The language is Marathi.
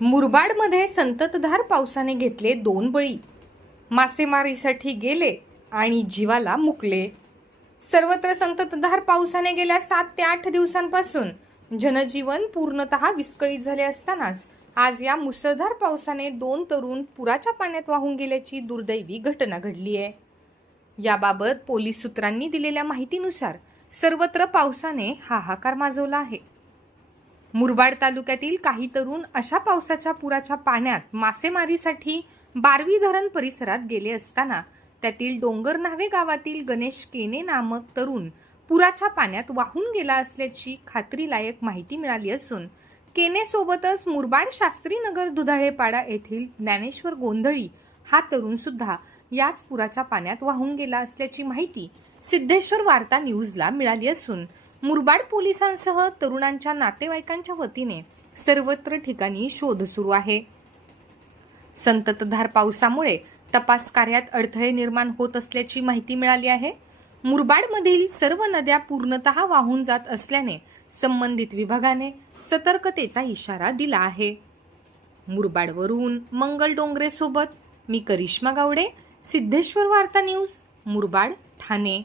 मुरबाडमध्ये संततधार पावसाने घेतले दोन बळी. मासेमारीसाठी गेले आणि जीवाला मुकले. सर्वत्र संततधार पावसाने गेल्या सात ते आठ दिवसांपासून जनजीवन पूर्णतः विस्कळीत झाले असतानाच आज या मुसळधार पावसाने दोन तरुण पुराच्या पाण्यात वाहून गेल्याची दुर्दैवी घटना घडली आहे. याबाबत पोलीस सूत्रांनी दिलेल्या माहितीनुसार सर्वत्र पावसाने हाहाकार माजवला आहे. मुरबाड तालुक्यातील काही तरुण अशा पावसाच्या पुराच्या पाण्यात मासेमारीसाठी बारवी धरण परिसरात गेले असताना त्यातील डोंगर न्हावे गावातील गणेश केने नामक तरुण पुराच्या पाण्यात वाहून गेला असल्याची खात्रीलायक माहिती मिळाली असून केनेसोबतच मुरबाड मुरबाड शास्त्रीनगर दुधाळेपाडा येथील ज्ञानेश्वर गोंधळी हा तरुण सुद्धा याच पुराच्या पाण्यात वाहून गेला असल्याची माहिती सिद्धेश्वर वार्ता न्यूजला मिळाली असून मुरबाड पोलिसांसह तरुणांच्या नातेवाईकांच्या वतीने सर्वत्र ठिकाणी शोध सुरू आहे. संततधार पावसामुळे तपास कार्यात अडथळे निर्माण होत असल्याची माहिती मिळाली आहे. मुरबाडमधील सर्व नद्या पूर्णतः वाहून जात असल्याने संबंधित विभागाने सतर्कतेचा इशारा दिला आहे. मुरबाडवरून मंगल डोंगरे सोबत मी करिश्मा गावडे सिद्धेश्वर वार्ता न्यूज मुरबाड ठाणे.